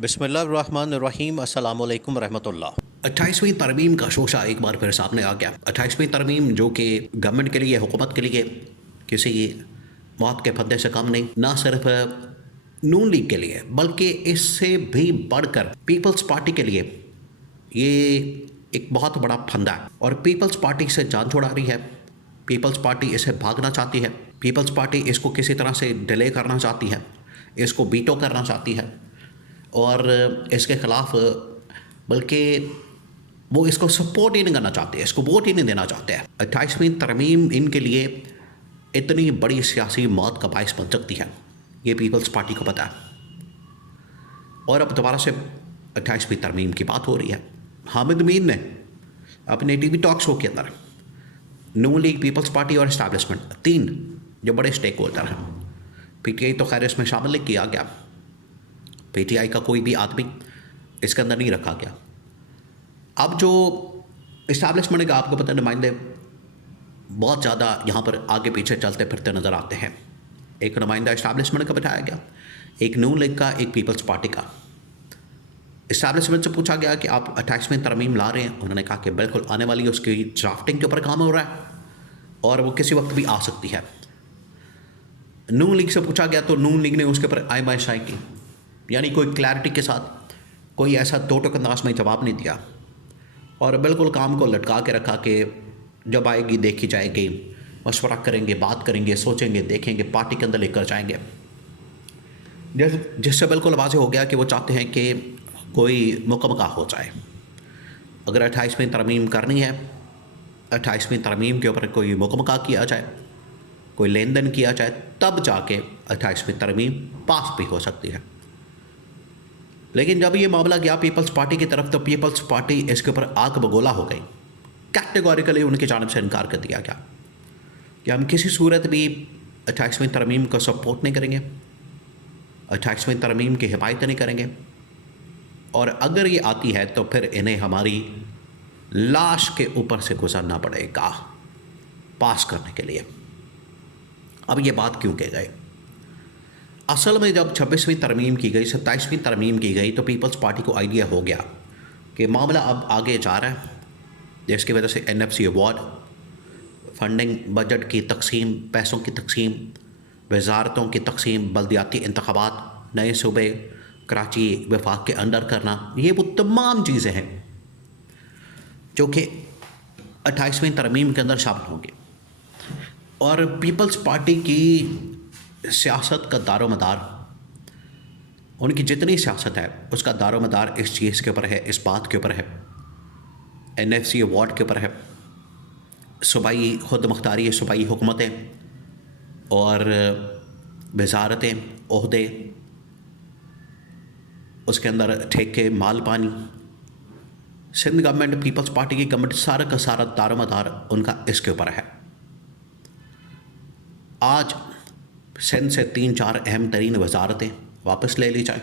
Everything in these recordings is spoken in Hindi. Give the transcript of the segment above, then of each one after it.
बिस्मिल्लाहिर्रहमानिर्रहीम अस्सलामु अलैकुम रहमतुल्लाह। 28वीं तरमीम का शोशा एक बार फिर सामने आ गया। 28वीं तरमीम जो कि गवर्नमेंट के लिए, हुकूमत के लिए किसी मौत के फंदे से कम नहीं, ना सिर्फ नून लीग के लिए बल्कि इससे भी बढ़कर पीपल्स पार्टी के लिए ये एक बहुत बड़ा फंदा है। और पीपल्स पार्टी से जान छुड़ा रही है। पीपल्स पार्टी इसे भागना चाहती है। पीपल्स पार्टी इसको किसी तरह से डिले करना चाहती है, इसको बीटो करना चाहती है और इसके ख़िलाफ़ बल्कि वो इसको सपोर्ट ही नहीं करना चाहते, इसको वोट ही नहीं देना चाहते हैं। 28वीं तरमीम इनके लिए इतनी बड़ी सियासी मौत का बायस बन सकती है, ये पीपल्स पार्टी को पता है। और अब दोबारा से 28वीं तरमीम की बात हो रही है। हामिद मीर ने अपने टीवी टॉक शो के अंदर नून लीग, पीपल्स पार्टी और इस्टेब्लिशमेंट, तीन जो बड़े स्टेक होल्डर हैं, पीटीआई तो खैर इसमें शामिल नहीं किया गया, पीटीआई का कोई भी आदमी इसके अंदर नहीं रखा गया। अब जो इस्टेब्लिशमेंट का आपको पता, नुमाइंदे बहुत ज़्यादा यहाँ पर आगे पीछे चलते फिरते नज़र आते हैं। एक नुमाइंदा इस्टेब्लिशमेंट का बिठाया गया, एक नून लीग का, एक पीपल्स पार्टी का। इस्टेब्लिशमेंट से पूछा गया कि आप 28वीं तरमीम ला रहे हैं, उन्होंने कहा कि बिल्कुल आने वाली है, उसकी ड्राफ्टिंग के ऊपर काम हो रहा है और वो किसी वक्त भी आ सकती है। नून लीग से पूछा गया तो नून लीग ने उसके ऊपर आय बाय शाय की, यानी कोई क्लैरिटी के साथ, कोई ऐसा दो टोक अंदाज में जवाब नहीं दिया और बिल्कुल काम को लटका के रखा कि जब आएगी देखी जाएगी, मशवरा करेंगे, बात करेंगे, सोचेंगे, देखेंगे, पार्टी के अंदर लेकर जाएंगे। जिससे बिल्कुल वाज़ेह हो गया कि वो चाहते हैं कि कोई मुकम्मल हो जाए। अगर 28वीं तरमीम करनी है, 28वीं तरमीम के ऊपर कोई मुकम्मल किया जाए, कोई लेन देन किया जाए, तब जाके 28वीं तरमीम पास भी हो सकती है। लेकिन जब ये मामला गया पीपल्स पार्टी की तरफ, तो पीपल्स पार्टी इसके ऊपर आग बगोला हो गई। कैटेगोरिकली उनकी जानिब से इनकार कर दिया गया कि हम किसी सूरत भी 28वीं तरमीम को सपोर्ट नहीं करेंगे, 28वीं तरमीम की हिमायत नहीं करेंगे, और अगर ये आती है तो फिर इन्हें हमारी लाश के ऊपर से गुजरना पड़ेगा पास करने के लिए। अब ये बात क्यों कह गए? असल में जब 26वीं तरमीम की गई, 27वीं तरमीम की गई, तो पीपल्स पार्टी को आइडिया हो गया कि मामला अब आगे जा रहा है, जिसकी वजह से एनएफसी अवार्ड, फंडिंग, बजट की तकसीम, पैसों की तकसीम, वजारतों की तकसीम, बल्दियाती इंतखाबात, नए सूबे कराची वफाक के अंडर करना, ये वो तमाम चीज़ें हैं जो कि 28वीं तरमीम के अंदर शामिल होंगी। और पीपल्स पार्टी की सियासत का दारोमदार, उनकी जितनी सियासत है उसका दारोमदार इस चीज़ के ऊपर है, इस बात के ऊपर है, एनएफसी अवार्ड के ऊपर है। सूबाई खुद मुख्तारी, सूबाई हुकूमतें और वजारतें, ओहदे, उसके अंदर ठेके, माल पानी, सिंध गवर्नमेंट, पीपल्स पार्टी की गवर्नमेंट, सारा का सारा दारोमदार उनका इसके ऊपर है। आज सिंध से 3-4 अहम तरीन वजारतें वापस ले ली जाए,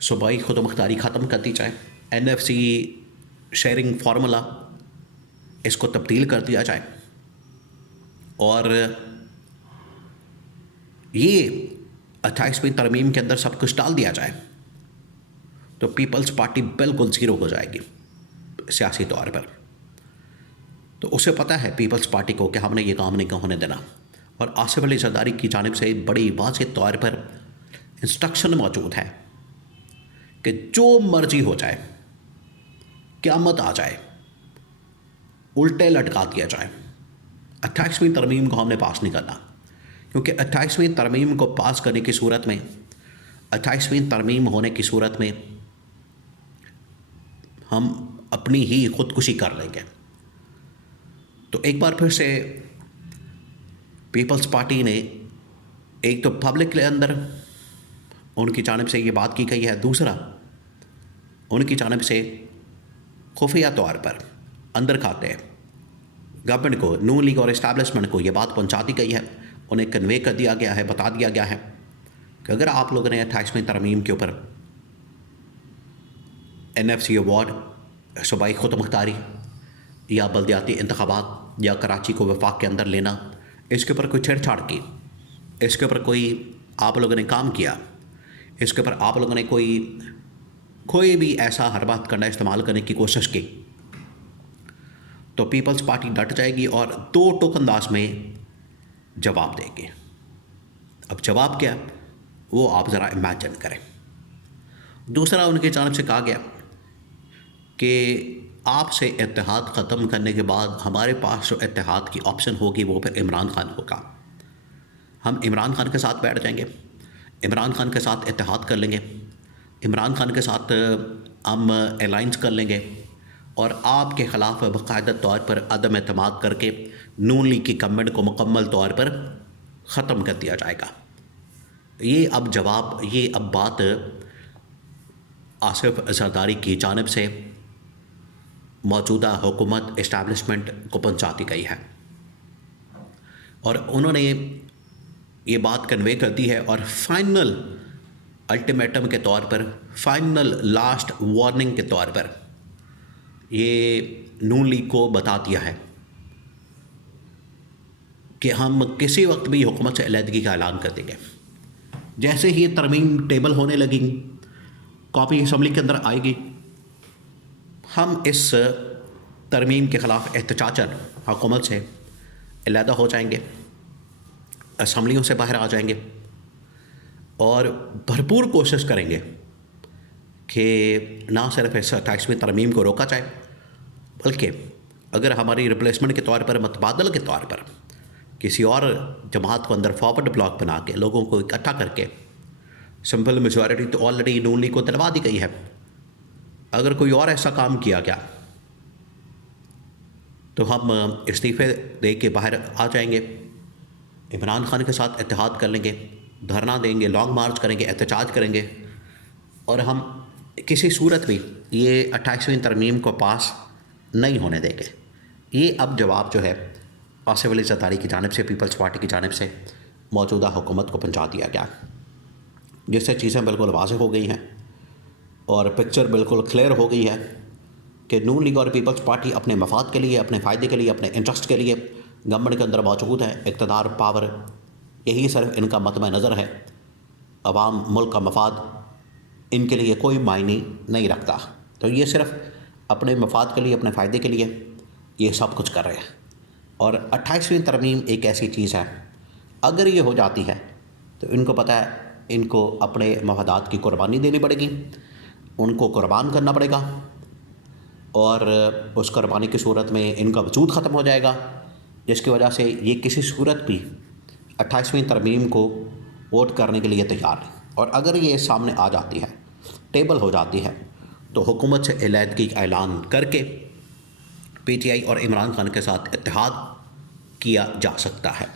सूबाई खुद मुख्तारी ख़त्म कर दी जाए, एनएफसी शेयरिंग फार्मूला इसको तब्दील कर दिया जाए और ये 28वीं तरमीम के अंदर सब कुछ डाल दिया जाए, तो पीपल्स पार्टी बिल्कुल ज़ीरो हो जाएगी सियासी तौर पर। तो उसे पता है पीपल्स पार्टी को कि हमने ये काम नहीं होने देना। और आसिफ अली जरदारी की जानिब से बड़ी वाज़ेह तौर पर इंस्ट्रक्शन मौजूद है कि जो मर्जी हो जाए, क़यामत आ जाए, उल्टे लटका दिया जाए, 28वीं तरमीम को हमने पास नहीं करना। क्योंकि 28वीं तरमीम को पास करने की सूरत में, 28वीं तरमीम होने की सूरत में हम अपनी ही ख़ुदकुशी कर लेंगे। तो एक बार फिर से पीपल्स पार्टी ने, एक तो पब्लिक के अंदर उनकी जानिब से ये बात की गई है, दूसरा उनकी जानिब से खुफिया तौर पर अंदर खाते हैं गवर्नमेंट को, नून लीग और इस्टेब्लिशमेंट को ये बात पहुंचा दी गई है, उन्हें कन्वे कर दिया गया है, बता दिया गया है कि अगर आप लोगों ने 28वीं तरमीम के ऊपर एनएफसी अवार्ड, सूबाई खुद मुख्तारी या बल्दियाती इंतखाबात या कराची को वफाक के अंदर लेना, इसके ऊपर कोई छेड़छाड़ की, इसके ऊपर कोई आप लोगों ने काम किया, इसके ऊपर आप लोगों ने कोई भी ऐसा हरबा हथकंडा इस्तेमाल करने की कोशिश की तो पीपल्स पार्टी डट जाएगी और 2 टोक अंदाज में जवाब देगी। अब जवाब क्या, वो आप ज़रा इमेजिन करें। दूसरा, उनकी जानिब से कहा गया कि आपसे इत्तेहाद ख़त्म करने के बाद हमारे पास जो इत्तेहाद की ऑप्शन होगी वो फिर इमरान खान होगा। हम इमरान खान के साथ बैठ जाएंगे, इमरान खान के साथ इत्तेहाद कर लेंगे, इमरान खान के साथ हम अलाइंस कर लेंगे और आपके ख़िलाफ़ बाकायदा तौर पर अदम एतमाद करके नून लीग की गवर्नमेंट को मुकम्मल तौर पर ख़त्म कर दिया जाएगा। ये अब बात आसिफ जरदारी की जानिब से मौजूदा हुकूमत इस्टेब्लिशमेंट को पहुंचा दी गई है और उन्होंने ये बात कन्वे कर दी है और फाइनल अल्टीमेटम के तौर पर, फाइनल लास्ट वार्निंग के तौर पर ये नून लीग को बता दिया है कि हम किसी वक्त भी हुकूमत से अलहदगी का ऐलान कर देंगे। जैसे ही ये तरमीम टेबल होने लगेंगी, कॉपी असम्बली के अंदर आएगी, हम इस तरमीम के ख़िलाफ़ एहतजाजन हुकूमत से अलहदा हो जाएंगे, असम्बलियों से बाहर आ जाएंगे और भरपूर कोशिश करेंगे कि ना सिर्फ इस 28वीं तरमीम को रोका जाए, बल्कि अगर हमारी रिप्लेसमेंट के तौर पर, मतबादल के तौर पर किसी और जमात को अंदर फॉरवर्ड ब्लॉक बना के लोगों को इकट्ठा करके सिंपल मेजॉरिटी तो ऑलरेडी नून लीग को दिलवा दी गई है, अगर कोई और ऐसा काम किया गया तो हम इस्तीफ़े दे के बाहर आ जाएंगे, इमरान खान के साथ इत्तेहाद कर लेंगे, धरना देंगे, लॉन्ग मार्च करेंगे, एहतजाज करेंगे और हम किसी सूरत भी ये 28वीं तरमीम को पास नहीं होने देंगे। ये अब जवाब जो है आसिफ अली ज़रदारी की जानिब से, पीपल्स पार्टी की जानिब से मौजूदा हुकूमत को पहुंचा दिया गया, जिससे चीज़ें बिल्कुल वाज़ेह हो गई हैं और पिक्चर बिल्कुल क्लियर हो गई है कि नून लीग और पीपल्स पार्टी अपने मफाद के लिए, अपने फ़ायदे के लिए, अपने इंटरेस्ट के लिए गवर्नमेंट के अंदर मौजूद है। इक़्तिदार, पावर, यही सिर्फ इनका मतम नज़र है। अवाम, मुल्क का मफाद इनके लिए कोई मायने नहीं रखता, तो ये सिर्फ अपने मफाद के लिए, अपने फ़ायदे के लिए ये सब कुछ कर रहे हैं। और 28वीं तरमीम एक ऐसी चीज़ है, अगर ये हो जाती है तो इनको पता है इनको अपने मफादात की कुर्बानी देनी पड़ेगी, उनको कुर्बान करना पड़ेगा और उस कुर्बानी की सूरत में इनका वजूद ख़त्म हो जाएगा, जिसकी वजह से ये किसी सूरत भी 28वीं तरमीम को वोट करने के लिए तैयार नहीं। और अगर ये सामने आ जाती है, टेबल हो जाती है, तो हुकूमत से अलहदगी का ऐलान करके PTI और इमरान खान के साथ इत्तेहाद किया जा सकता है।